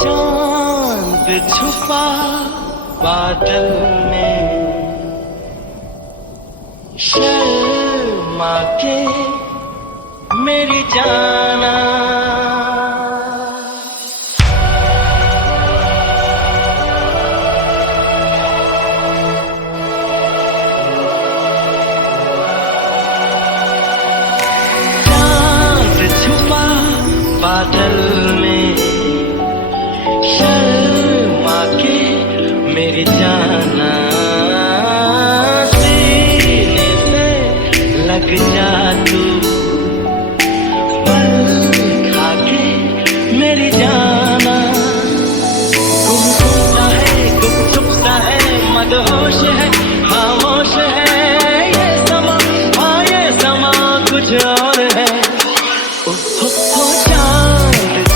चांद छुपा बादल में, शर्मा के मेरी जाना। चांद छुपा बादल में, शर्मा के मेरी जाना। सीने से लग जा तू, पल खा के मेरी जाना।